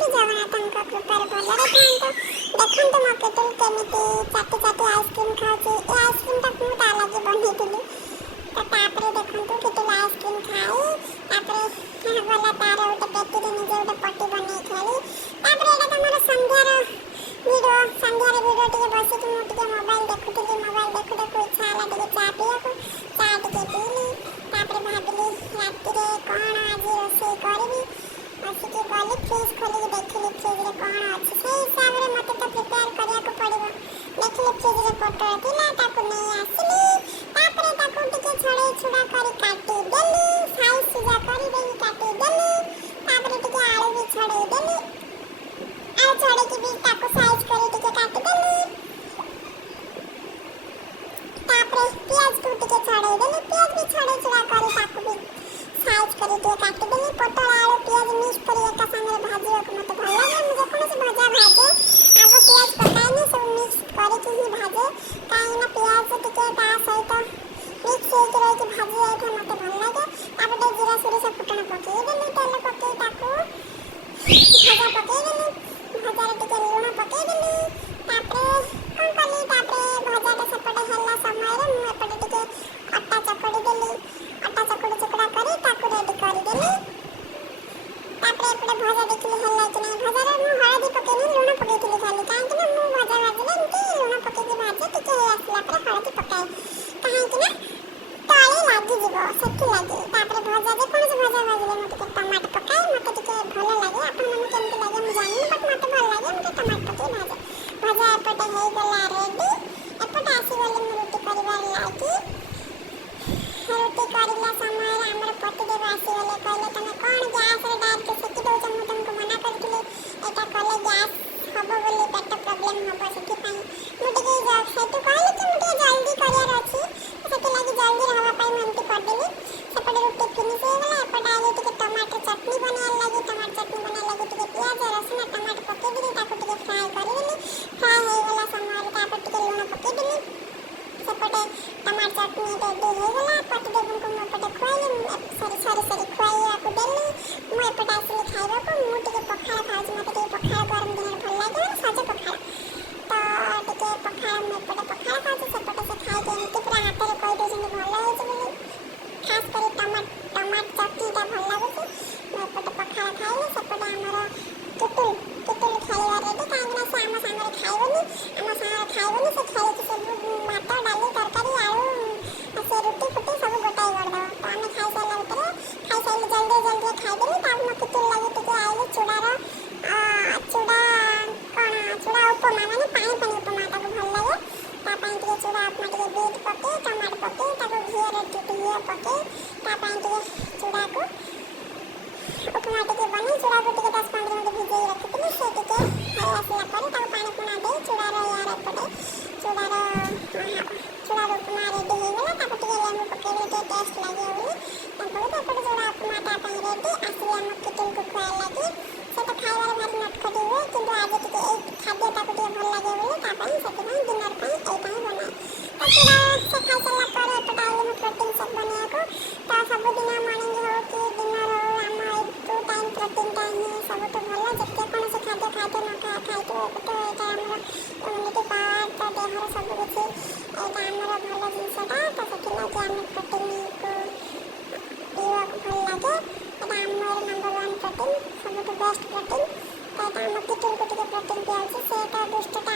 भी जगन्नाथଙ୍କ କୃପାରୁ ଭଲରେ ଥାଆନ୍ତୁ। ଦେଖନ୍ତୁ ମୋ କେଟୁଲ କେମିତି ଚାଟି ଚାଟି ଆଇସ୍କ୍ରିମ୍ ଖାଉଛି। ଏ ଆଇସ୍କ୍ରିମ୍ଟା ମୁଁ ତା ଲାଗି ବନେଇଥିଲି। ତ ତାପରେ ଦେଖନ୍ତୁ କେଟୁଲ ଆଇସ୍କ୍ରିମ୍ ଖାଇ ତାପରେ ଗଲା ତାର ଗୋଟେ ପେଟିରେ ନିଜେ ଗୋଟେ ପଟି ବନେଇ ଖେଳି। ତାପରେ ଏଇଟା ତମର ସନ୍ଧ୍ୟାର ଭିଡ଼ିଓ। ସନ୍ଧ୍ୟାର ଭିଡ଼ିଓ ଟିକେ ବସିକି ମୁଁ ଟିକେ ମୋବାଇଲ ଦେଖୁଥିଲି। ମୋବାଇଲ ଦେଖୁ ଦେଖୁ ଇଚ୍ଛା ହେଲା ଟିକେ ଚା ପିଇବାକୁ। ଚା ଟିକେ ପିଇଲି। ତାପରେ ଭାବିଲି ରାତିରେ କ'ଣ ଆଜି ରୋଷେଇ କରିବି। ବସିକି ଗଲି ଫ୍ରିଜ୍ ଖୋଲିକି ଦେଖିଲି ଫ୍ରିଜ୍ରେ କ'ଣ ଅଛି। ସେଇ ହିସାବରେ ମୋତେ ତ ପ୍ରିପେୟାର କରିବାକୁ ପଡ଼ିବ। ଦେଖିଲି ଫ୍ରିଜ୍ରେ ପୋଟଳ ଥିଲା, ତାକୁ ନେଇ ଆସିଲି। ତାପରେ ତାକୁ ଟିକେ ଛଡ଼େଇ ଛୁଡ଼ା କରି କାଟିଦେଲି। ସାଇଜ୍ ସୁଜା କରିଦେଲି କାଟିଦେଲି। ତାପରେ ଟିକେ ଆଳୁ ବି ଛଡ଼େଇ ଦେଲି। ଆଳୁ ଛଡ଼େଇକି ବି ତାକୁ ସାଇଜ୍ କରି ଟିକେ କାଟିଦେଲି। ତାପରେ ପିଆଜକୁ ଟିକେ ଛଡ଼େଇ ଦେଲି। ପିଆଜ ବି ଛଡ଼େଇ ଛୁଡ଼ା କରି ତାକୁ ବି ସାଇଜ୍ କରି ଟିକେ କାଟିଦେଲି। ପୋଟଳ ଆଳୁ ପିଆଜ ମିକ୍ସ କରି ଏକା ସାଙ୍ଗରେ ଭାଜିବାକୁ ମୋତେ ଭଲ ଲାଗେ। ମୁଁ ଯେକୌଣସି ଭଜା ଭାଜେ ଆଗ ପିଆଜ ପକାଏନି, ସବୁ ମିକ୍ସ କରିକି ହିଁ ଭାଜେ। କାହିଁକିନା ପିଆଜ ଟିକେ ତା ସହିତ ମିକ୍ସ ହେଇକି ରହିକି ଭାଜି ଯାଇଥାଏ, ମୋତେ ଭଲ ଲାଗେ। ତାପରେ ଟିକେ ଜିରା ସୋରିଷ ଫୁଟଣ ପକାଇଦେଲି। ତେଲ ପକାଇ ତାକୁ ଭଜା ପକାଇଦେଲି। ଭଜାରେ ଟିକେ ଲୁଣ ପକାଇଦେଲି। ତାପରେ କ'ଣ କଲି, ତାପରେ ଭଜାଟା ସେପଟେ ହେଲା ସମୟରେ ମୁଁ ଏପଟେ ଟିକେ ଅଟା ଚକଡ଼ି ଦେଲି। ଅଟା ଚକୁଡ଼ା କରି ତାକୁ ରେଡ଼ି କରିଦେଲି। ତାପରେ ଏପଟେ ଭଜା ଦେଖିଲି ହେଲା କି ନାହିଁ। ଭଜାରେ ମୁଁ ହଳଦୀ ପକାଇନି, ଲୁଣ ପକାଇଥିଲି ଖାଲି। କାହିଁକିନା ମୁଁ ଭଜା ଭାଜିଲେ ଏମିତି ଲୁଣ ପକାଇକି ଭାଜେ, ଟିକେ ହେଇ ଆସିଲା ପରେ ହଳଦୀ ପକାଏ। କାହିଁକିନା ତଳେ ଲାଗିଯିବ ସେଥିଲାଗି। ତାପରେ ଭଜା ଯେକୌଣସି ଭଜା ଭାଜିଲେ ମୁଁ ଟିକେ ଟମାଟୋ ପକାଏ। ମୋତେ ଟିକେ ଭଲ ଲାଗେ। ଆପଣମାନଙ୍କୁ କେମିତି ଲାଗେ ମୁଁ ଜାଣିନି, ବଟ୍ ମୋତେ ଭଲ ଲାଗେ। ମୁଁ ଟିକେ ଟମାଟୋ ପକାଇ ଭାଜେ। ଭଜା ଏପଟେ ହେଇଗଲା ରେଡ଼ି। ଏପଟେ ଆସିଗଲି ମୁଁ ରୁଟି କରିବାର ଲାଗି। ରୁଟି କରିଲା ସମୟରେ ଆମର ପତିଦେବ ଆସିଗଲେ। କହିଲେ ତମେ କ'ଣ ଗ୍ୟାସ୍ରେ ଡାଇରେକ୍ଟ ସେକି ଦେଉଛ। ମୁଁ ତୁମକୁ ମନା କରିଥିଲି ଏଇଟା କଲେ ଗ୍ୟାସ୍ ହେବ ବୋଲି, ପେଟ ପ୍ରୋବ୍ଲେମ୍ ହେବ। ସେଥିପାଇଁ ମୁଁ ଟିକେ ସେଇଠୁ କହିଲି କି ମୁଁ ଟିକେ ଜଲ୍ଦି କରିବାର ଅଛି, ସେଥିଲାଗି ଜଲ୍ଦି ହେବା ପାଇଁ ମୁଁ ଏମିତି କରିଦେଲି। ସେପଟେ ରୁଟି ଫିନିସ୍ ହେଇଗଲା। ଏପଟେ ଆଜି ଟିକେ ଟମାଟୋ ଚଟଣି ବନେଇବାର ଲାଗି, ଟମାଟୋ ଚଟଣି ବନେଇବା ଲାଗି ଟିକେ ପିଆଜ ରସୁଣ ଟମାଟୋ ପକାଇଦେଲି। ତାକୁ ଟିକେ ଫ୍ରାଏ କରିଦେଲି। ଫ୍ରାଏ ହେଇଗଲା ସମୟରେ ତାପରେ ଟିକେ ଲୁଣ ପକାଇଦେଲି। ସେପଟେ ଟମାଟୋ ଚଟଣି ରେଡ଼ି ହେଇଗଲା। ପତିଦେବଙ୍କୁ ମୁଁ ଏପଟେ ଖୁଆଇଲି। ଖୁଆଇବାକୁ ଦେଲି। ମୁଁ ଏପଟେ ଆସିଲି ଖାଇବାକୁ। ମୁଁ ଟିକେ ପଖାଳ ଖାଉଛି। ମୋତେ ଟିକେ ପଖାଳ ଗରମ ଦିନରେ ଭଲ ଲାଗେ, ସଜ ପଖାଳ। ତ ଟିକେ ପଖାଳ ମୁଁ ଏପଟେ ପଖାଳ ଖାଉଛି। ସେପଟେ ସେ ଖାଇକି ଏମିତି ପୁରା ହାତରେ କହିଦେଉଛନ୍ତି ଭଲ ହେଇଛି ବୋଲି। ଖାସ୍ କରି ଟମାଟୋ ଚଟଣିଟା ଭଲ ଲାଗୁଛି। ମୁଁ ଏପଟେ ପଖାଳ ଖାଇଲି। ସେପଟେ ଆମର ଟୁଟୁଲ ଖେଳିବା ରେଡ଼ି। କାହିଁକିନା ସେ ଆମ ସାଙ୍ଗରେ ଖାଇବନି। ସେ ଖେଳିକି ସବୁ ଭାତ ଡାଲି ତରକାରୀ ଆଳୁ ସେ ରୁଟି ଫୁଟି ସବୁ ଗୋଟାଇ କରିଦେବ। ତ ଆମେ ଖାଇସାରିଲା ଭିତରେ ଖାଇସାରିଲି ଜଲ୍ଦି ଖାଇଦେଲି। ତାପରେ ମୋ ଟୁଟୁଲ ଲାଗି ଟିକେ ଆଇଲି ଚୁଡ଼ା ଉପମା, ମାନେ ପାଣି ଉପମା ତାକୁ ଭଲ ଲାଗେ। ତା ପାଇଁ ଟିକେ ଚୁଡ଼ା ଉପମା ଟିକେ ବିଟ୍ ପକାଇ ଟମାଟୋ ପକାଇ ତାକୁ ଘିଅ ପକାଇ ତା ପାଇଁ ଟିକେ ଚୁଡ଼ାକୁ ଉପମା ଟିକେ ବନେଇ ଚୁଡ଼ାକୁ ଟିକେ 10-15 ମିନିଟ୍ ଭିଜେଇ ରଖିଥିଲି। ସେ ଟିକେ ହେଇ ଆସିଲା ପରେ ତାକୁ ପାଣି ପୁଣା ଦେଇ ଚୁଡ଼ାର ଏପଟେ ଚୁଡ଼ାର ଉପମା ରେଡ଼ି ହେଇଗଲା। ତାକୁ ଟିକେ ଲେମ୍ବୁ ପକାଇଲେ ଟିକେ ଟେଷ୍ଟ ଲାଗିବ ବୋଲି ଏପଟେ ଚୁଡ଼ା ଉପମା ତା ପାଇଁ ରେଡ଼ି। ଆସିଲି ଆମ ଟୁଟୁଲକୁ ଖୁଆଇବା ଲାଗି। ସେ ତ ଖାଇବାରେ ଭାରି ନଟଖଟି ହୁଏ, କିନ୍ତୁ ଆଜି ଟିକେ ଏଇ ଖାଦ୍ୟ ତାକୁ ଟିକେ ଭଲ ଲାଗେ ବୋଲି ତା ପାଇଁ ସେଥିପାଇଁ ଡିନର୍ ପାଇଁ ଏଇଟା ହିଁ ବନାଏ। ତ ଚୁଡ଼ା ସେ ଖାଇସାରିଲା ପରେ ଏପଟେ ଆଇଲି ମୁଁ ପ୍ରୋଟିନ୍ ସେକ୍ ବନେଇବାକୁ। ତ ସବୁଦିନ ମର୍ଣ୍ଣିଂ ହଉ କି ଡିନର୍ ହଉ ଆମ ଏଇ 2 ଟାଇମ୍ ପ୍ରୋଟିନ୍ଟା ହିଁ ସବୁଠୁ ଭଲ। ଯେକୌଣସି ଖାଦ୍ୟ ଖାଇଥିବ ନ ଖାଇଥିବ ଏଇଟା ଆମର ଇମ୍ୟୁନିଟି ପାୱାର, ତ ଦେହର ସବୁ କିଛି ଏଇଟା ଆମର ଭଲ ଜିନିଷଟା। ତ ସେଥିଲାଗି ଆମେ ପ୍ରୋଟିନ୍କୁ ପିଇବାକୁ ଭଲ ଲାଗେ। ଏଇଟା ଆମର ନମ୍ବର 1 ପ୍ରୋଟିନ୍, ସବୁଠୁ ବେଷ୍ଟ ପ୍ରୋଟିନ୍। ତ ଏଇଟା ଆମ ଟୁଟୁଲକୁ ଟିକେ ପ୍ରୋଟିନ୍ ଦିଆହେଉଛି। ସେ ତ ଦୁଷ୍ଟଟା